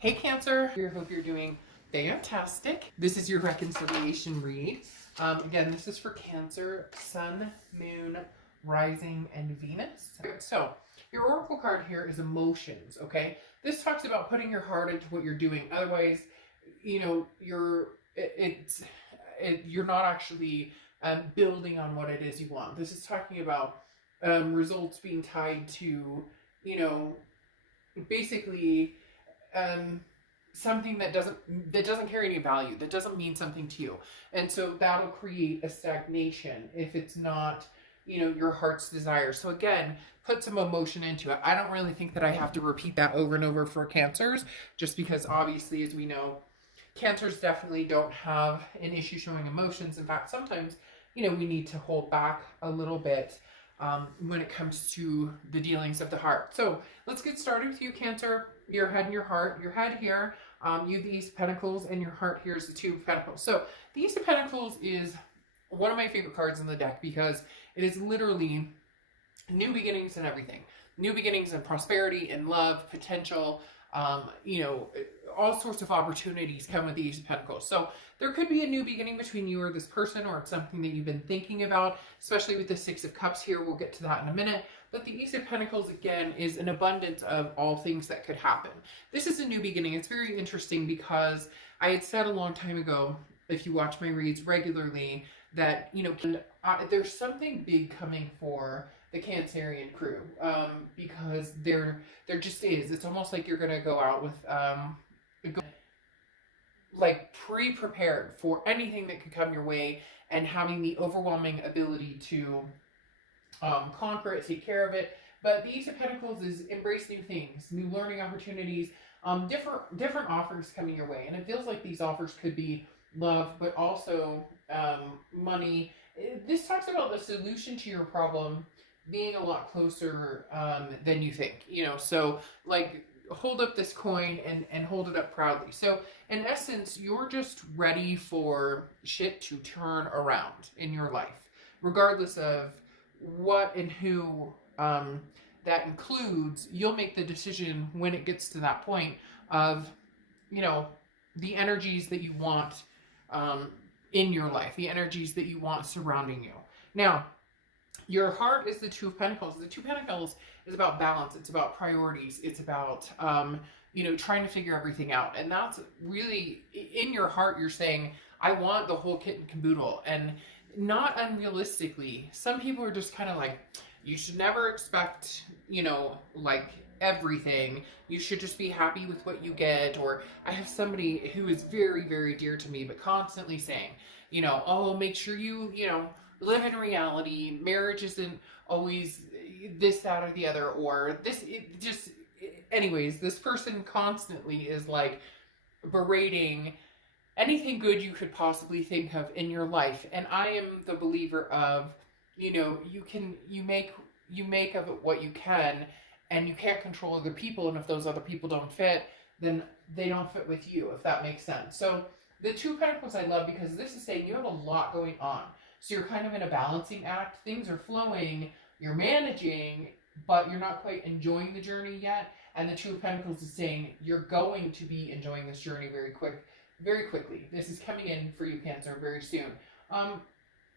Hey Cancer, I hope you're doing fantastic. This is your reconciliation read. Again, this is for Cancer, Sun, Moon, Rising, and Venus. So your oracle card here is emotions, okay? This talks about putting your heart into what you're doing. Otherwise, you know, you're not actually building on what it is you want. This is talking about results being tied to, you know, basically something that doesn't carry any value, that doesn't mean something to you, and so that'll create a stagnation if it's not, you know, your heart's desire. So again, put some emotion into it. I don't really think that I have to repeat that over and over for Cancers, just because obviously, as we know, Cancers definitely don't have an issue showing emotions. In fact, sometimes, you know, we need to hold back a little bit when it comes to the dealings of the heart. So let's get started with you, Cancer. Your head and your heart. Your head here, you have the Ace of Pentacles, and your heart here is the Two of Pentacles. So the Ace of Pentacles is one of my favorite cards in the deck because it is literally new beginnings and everything. New beginnings and prosperity and love, potential, you know, all sorts of opportunities come with the Ace of Pentacles. So there could be a new beginning between you or this person, or it's something that you've been thinking about, especially with the Six of Cups here. We'll get to that in a minute. But the Ace of Pentacles, again, is an abundance of all things that could happen. This is a new beginning. It's very interesting because I had said a long time ago, if you watch my reads regularly, that, you know, there's something big coming for the Cancerian crew, because there just is. It's almost like you're going to go out with, like pre-prepared for anything that could come your way, and having the overwhelming ability to conquer it, take care of it. But the Ace of Pentacles is embrace new things, new learning opportunities, different offers coming your way. And it feels like these offers could be love, but also money. This talks about the solution to your problem being a lot closer than you think, you know. So like, hold up this coin and hold it up proudly. So in essence, you're just ready for shit to turn around in your life, regardless of what and who that includes. You'll make the decision when it gets to that point of, you know, the energies that you want in your life, the energies that you want surrounding you. Now, your heart is the Two of Pentacles. The Two of Pentacles is about balance. It's about priorities. It's about, you know, trying to figure everything out. And that's really, in your heart, you're saying, I want the whole kit and caboodle. And not unrealistically, some people are just kind of like, you should never expect, you know, like everything. You should just be happy with what you get. Or I have somebody who is very, very dear to me, but constantly saying, you know, oh, make sure you know, live in reality. Marriage isn't always this, that, or the other, or this, anyways, this person constantly is like berating anything good you could possibly think of in your life. And I am the believer of, you know, you make of it what you can, and you can't control other people. And if those other people don't fit, then they don't fit with you, if that makes sense. So the Two of Pentacles I love because this is saying you have a lot going on. So you're kind of in a balancing act. Things are flowing, you're managing, but you're not quite enjoying the journey yet. And the Two of Pentacles is saying you're going to be enjoying this journey very quickly. This is coming in for you, Cancer, very soon.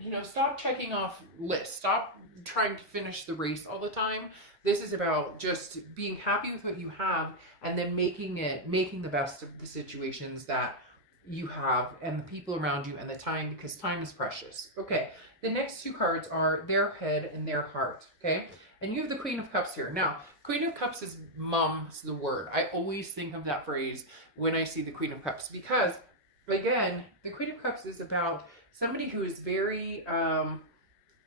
You know, stop checking off lists. Stop trying to finish the race all the time. This is about just being happy with what you have, and then making the best of the situations that you have and the people around you and the time, because time is precious. Okay, the next two cards are their head and their heart. Okay, and you have the Queen of Cups here. Now, Queen of Cups is mom's the word. I always think of that phrase when I see the Queen of Cups, because again, the Queen of Cups is about somebody who is very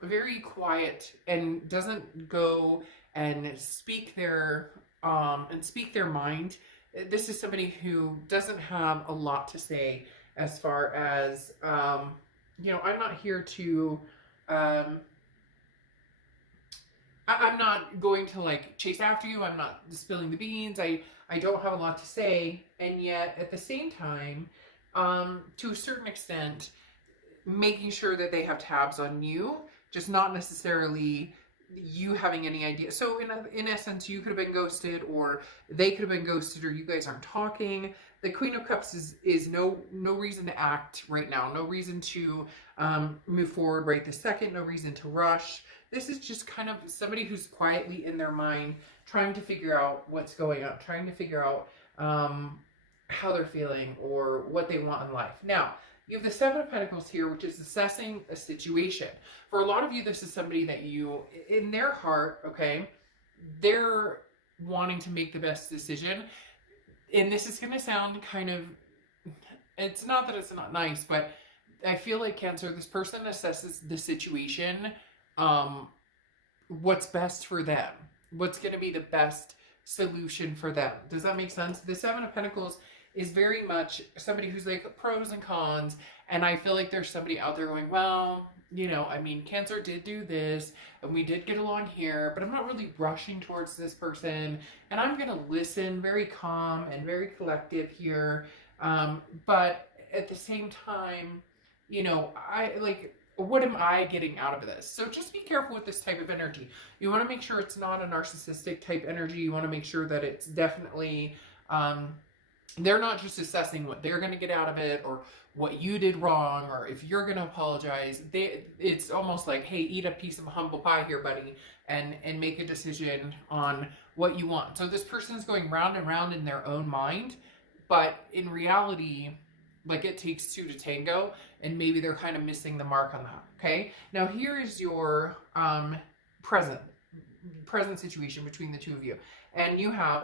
very quiet and doesn't go and speak their mind. This is somebody who doesn't have a lot to say as far as, you know, I'm not here to, I'm not going to like chase after you. I'm not spilling the beans. I don't have a lot to say. And yet at the same time, to a certain extent, making sure that they have tabs on you, just not necessarily you having any idea. So in essence, you could have been ghosted, or they could have been ghosted, or you guys aren't talking. The Queen of Cups is no reason to act right now, no reason to move forward right this second, no reason to rush. This is just kind of somebody who's quietly in their mind trying to figure out what's going on, trying to figure out how they're feeling or what they want in life. Now, you have the Seven of Pentacles here, which is assessing a situation. For a lot of you, this is somebody that you, in their heart, okay, they're wanting to make the best decision. And this is going to sound kind of, it's not that it's not nice, but I feel like Cancer, this person assesses the situation, what's best for them, what's going to be the best solution for them. Does that make sense? The Seven of Pentacles is very much somebody who's like pros and cons, and I feel like there's somebody out there going, well, you know, I mean, Cancer did do this, and we did get along here, but I'm not really rushing towards this person, and I'm going to listen, very calm and very collective here, but at the same time, you know, what am I getting out of this? So just be careful with this type of energy. You want to make sure it's not a narcissistic type energy. You want to make sure that it's definitely, they're not just assessing what they're going to get out of it or what you did wrong or if you're going to apologize. It's almost like, hey, eat a piece of humble pie here, buddy, and make a decision on what you want. So this person's going round and round in their own mind, but in reality, like, it takes two to tango, and maybe they're kind of missing the mark on that, okay? Now, here is your present situation between the two of you. And you have,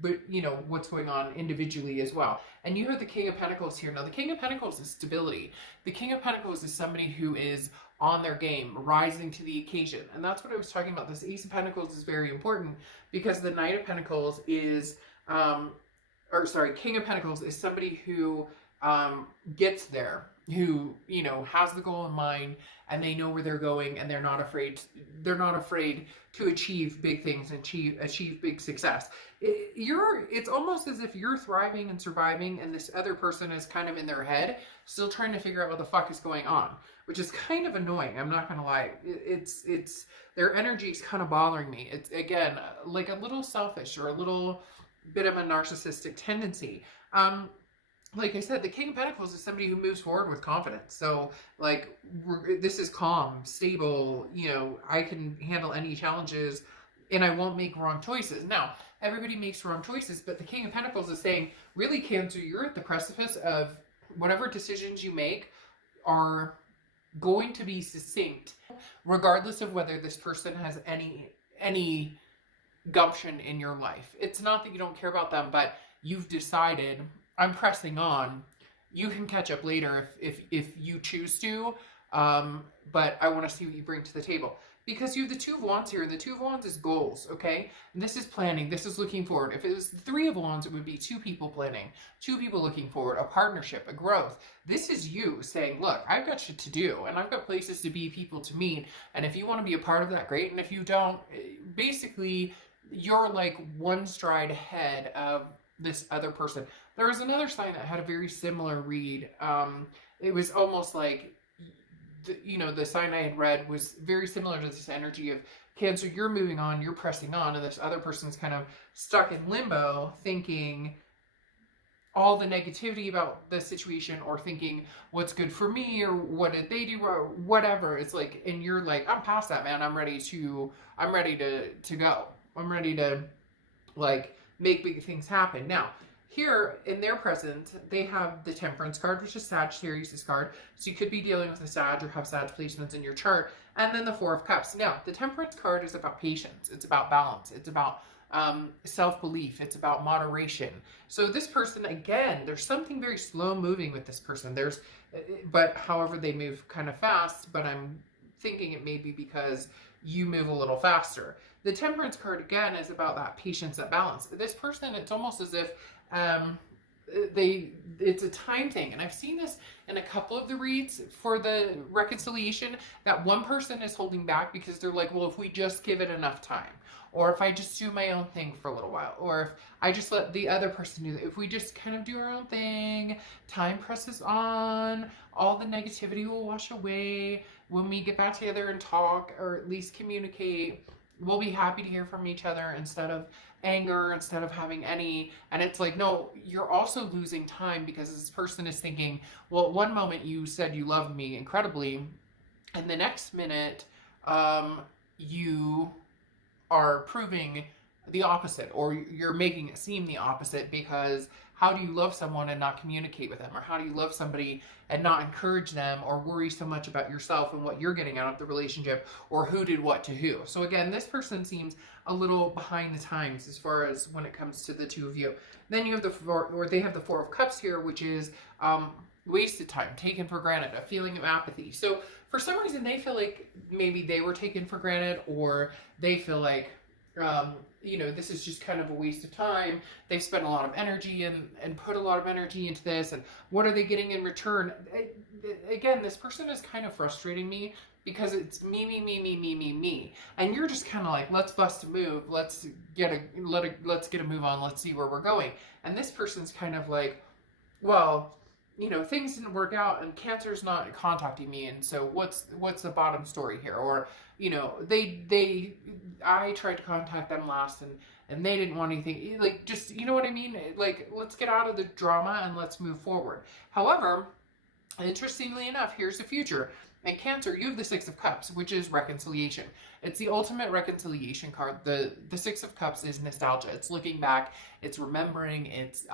but you know, what's going on individually as well. And you have the King of Pentacles here. Now, the King of Pentacles is stability. The King of Pentacles is somebody who is on their game, rising to the occasion. And that's what I was talking about. This Ace of Pentacles is very important because the Knight of Pentacles is, King of Pentacles is somebody who gets there, who, you know, has the goal in mind, and they know where they're going, and they're not afraid to achieve big things and achieve big success. It's almost as if you're thriving and surviving, and this other person is kind of in their head still trying to figure out what the fuck is going on, which is kind of annoying. I'm not gonna lie. It's their energy is kind of bothering me. It's, again, like a little selfish or a little bit of a narcissistic tendency. Like I said, the King of Pentacles is somebody who moves forward with confidence. So, like, this is calm, stable, you know, I can handle any challenges, and I won't make wrong choices. Now, everybody makes wrong choices, but the King of Pentacles is saying, really, Cancer, you're at the precipice of whatever decisions you make are going to be succinct, regardless of whether this person has any gumption in your life. It's not that you don't care about them, but you've decided, I'm pressing on. You can catch up later if you choose to, but I want to see what you bring to the table. Because you have the Two of Wands here, and the Two of Wands is goals, okay? And this is planning, this is looking forward. If it was the Three of Wands, it would be two people planning, two people looking forward, a partnership, a growth. This is you saying, look, I've got shit to do, and I've got places to be, people to meet, and if you want to be a part of that, great, and if you don't, basically, you're like one stride ahead of this other person. There was another sign that had a very similar read. It was almost like, the sign I had read was very similar to this energy of Cancer, you're moving on, you're pressing on, and this other person's kind of stuck in limbo, thinking all the negativity about the situation, or thinking what's good for me, or what did they do, or whatever. It's like, and you're like, I'm past that, man. I'm ready to go. I'm ready to, like, make big things happen. Now, here in their present, they have the Temperance card, which is Sagittarius' card. So you could be dealing with a Sag or have Sag placements in your chart. And then the Four of Cups. Now, the Temperance card is about patience. It's about balance. It's about self-belief. It's about moderation. So this person, again, there's something very slow moving with this person. But however, they move kind of fast, but I'm thinking it may be because you move a little faster. The Temperance card, again, is about that patience, that balance. This person, it's almost as if it's a time thing. And I've seen this in a couple of the reads for the reconciliation, that one person is holding back because they're like, well, if we just give it enough time, or if I just do my own thing for a little while, or if I just let the other person do that, if we just kind of do our own thing, time presses on, all the negativity will wash away. when we get back together and talk, or at least communicate, we'll be happy to hear from each other instead of anger, instead of having any. And it's like, no, you're also losing time, because this person is thinking, well, at one moment you said you loved me incredibly, and the next minute you are proving the opposite, or you're making it seem the opposite. Because how do you love someone and not communicate with them? Or how do you love somebody and not encourage them, or worry so much about yourself and what you're getting out of the relationship, or who did what to who? So again, this person seems a little behind the times as far as when it comes to the two of you. Then you have they have the Four of Cups here, which is wasted time, taken for granted, a feeling of apathy. So for some reason, they feel like maybe they were taken for granted, or they feel like, this is just kind of a waste of time. They've spent a lot of energy and put a lot of energy into this, and what are they getting in return? Again, this person is kind of frustrating me, because it's me. And you're just kind of like, let's bust a move. Let's get a move on. Let's see where we're going. And this person's kind of like, well, things didn't work out, and Cancer's not contacting me, and so what's the bottom story here? Or, I tried to contact them last, and they didn't want anything. Like, just, you know what I mean? Like, let's get out of the drama and let's move forward. However, interestingly enough, here's the future. In Cancer, you have the Six of Cups, which is reconciliation. It's the ultimate reconciliation card. The Six of Cups is nostalgia. It's looking back. It's remembering. It's,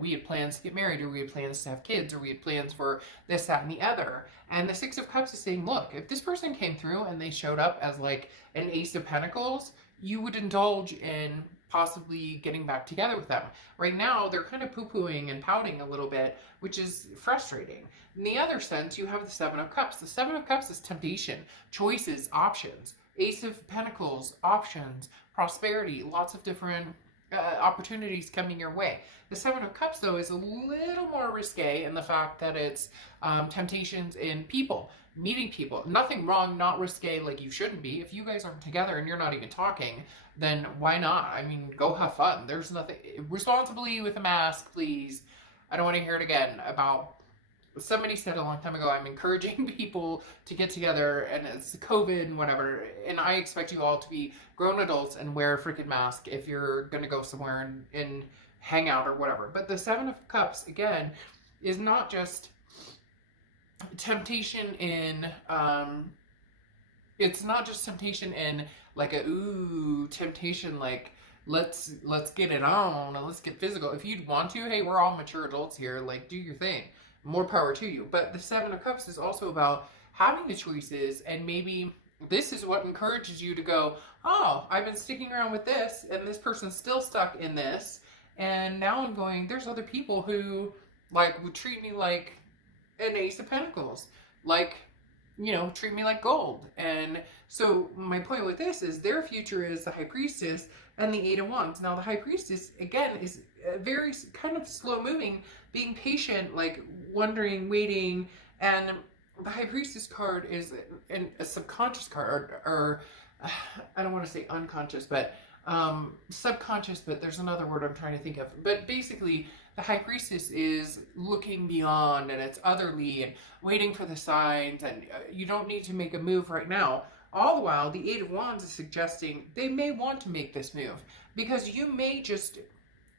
we had plans to get married, or we had plans to have kids, or we had plans for this, that, and the other. And the Six of Cups is saying, look, if this person came through and they showed up as like an Ace of Pentacles, you would indulge in possibly getting back together with them. Right now, they're kind of poo-pooing and pouting a little bit, which is frustrating. In the other sense, you have the Seven of Cups. The Seven of Cups is temptation, choices, options. Ace of Pentacles, options, prosperity, lots of different opportunities coming your way. The Seven of Cups, though, is a little more risque in the fact that it's temptations in people, meeting people. Nothing wrong, not risque, like you shouldn't be. If you guys aren't together and you're not even talking, then why not? I mean, go have fun. There's nothing. Responsibly with a mask, please. I don't want to hear it again about. Somebody said a long time ago, I'm encouraging people to get together, and it's COVID and whatever, and I expect you all to be grown adults and wear a freaking mask if you're going to go somewhere and hang out or whatever. But the Seven of Cups, again, is not just temptation in, it's not just temptation in like temptation like, let's get it on and let's get physical. If you'd want to, hey, we're all mature adults here, like, do your thing. More power to you. But the Seven of Cups is also about having the choices, and maybe this is what encourages you to go, oh, I've been sticking around with this, and this person's still stuck in this, and now I'm going, there's other people who, like, would treat me like an Ace of Pentacles, like, treat me like gold. And so my point with this is their future is the High Priestess and the Eight of Wands. Now the High Priestess, again, is very kind of slow moving, being patient, like wondering, waiting. And the High Priestess card is a subconscious card, or I don't want to say unconscious, but subconscious, but there's another word I'm trying to think of. But basically, the High Priestess is looking beyond, and it's otherly, and waiting for the signs, and you don't need to make a move right now. All the while, the Eight of Wands is suggesting they may want to make this move, because you may just,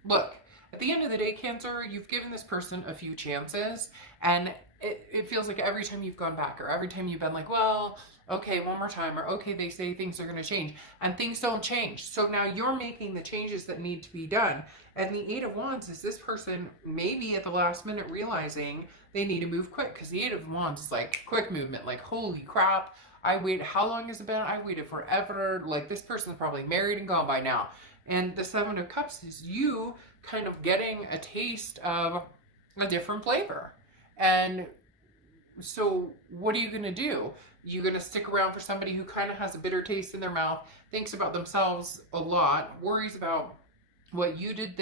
look, at the end of the day, Cancer, you've given this person a few chances, and it feels like every time you've gone back, or every time you've been like, well, okay, one more time, or okay, they say things are going to change, and things don't change. So now you're making the changes that need to be done. And the Eight of Wands is this person maybe at the last minute realizing they need to move quick, because the Eight of Wands is like quick movement, like, holy crap, how long has it been? I waited forever. Like, this person's probably married and gone by now. And the Seven of Cups is you kind of getting a taste of a different flavor. And so what are you going to do? You're going to stick around for somebody who kind of has a bitter taste in their mouth, thinks about themselves a lot, worries about what you did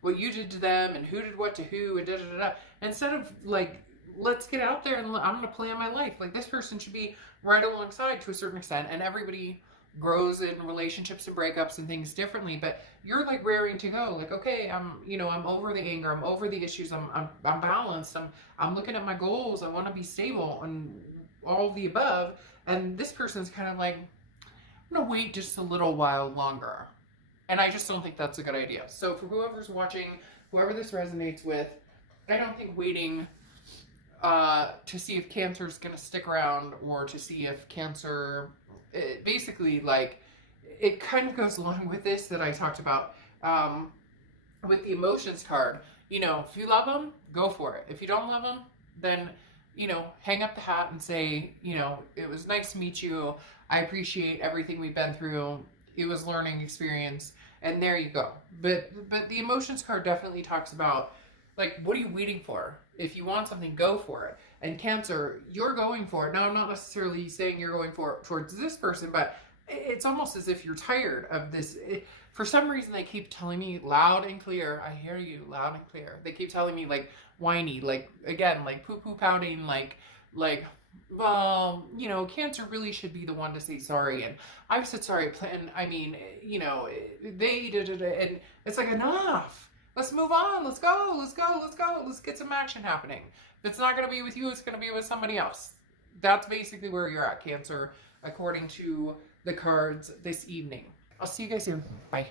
what you did to them, and who did what to who, and da-da-da-da. Instead of, like, let's get out there and I'm going to plan my life. Like, this person should be right alongside to a certain extent, and everybody grows in relationships and breakups and things differently, but you're like raring to go. Like, okay, I'm over the anger. I'm over the issues. I'm balanced. I'm looking at my goals. I want to be stable and all of the above. And this person's kind of like, I'm going to wait just a little while longer. And I just don't think that's a good idea. So for whoever's watching, whoever this resonates with, I don't think waiting to see if Cancer is going to stick around, or to see if Cancer, basically, like, it kind of goes along with this that I talked about with the emotions card. You know, if you love them, go for it. If you don't love them, then, you know, hang up the hat and say, you know, it was nice to meet you. I appreciate everything we've been through. It was learning experience, and there you go. But the emotions card definitely talks about, like, what are you waiting for? If you want something, go for it. And Cancer, you're going for it. Now, I'm not necessarily saying you're going for it towards this person, but it's almost as if you're tired of this. For some reason, they keep telling me loud and clear, I hear you loud and clear. They keep telling me, like, whiny, like, again, like poo-poo pouting, like, well, you know, Cancer really should be the one to say sorry. And I've said sorry, and I mean, you know, they did it, and it's like, enough. Let's move on. Let's go. Let's go. Let's go. Let's get some action happening. If it's not going to be with you, it's going to be with somebody else. That's basically where you're at, Cancer, according to the cards this evening. I'll see you guys soon. Bye.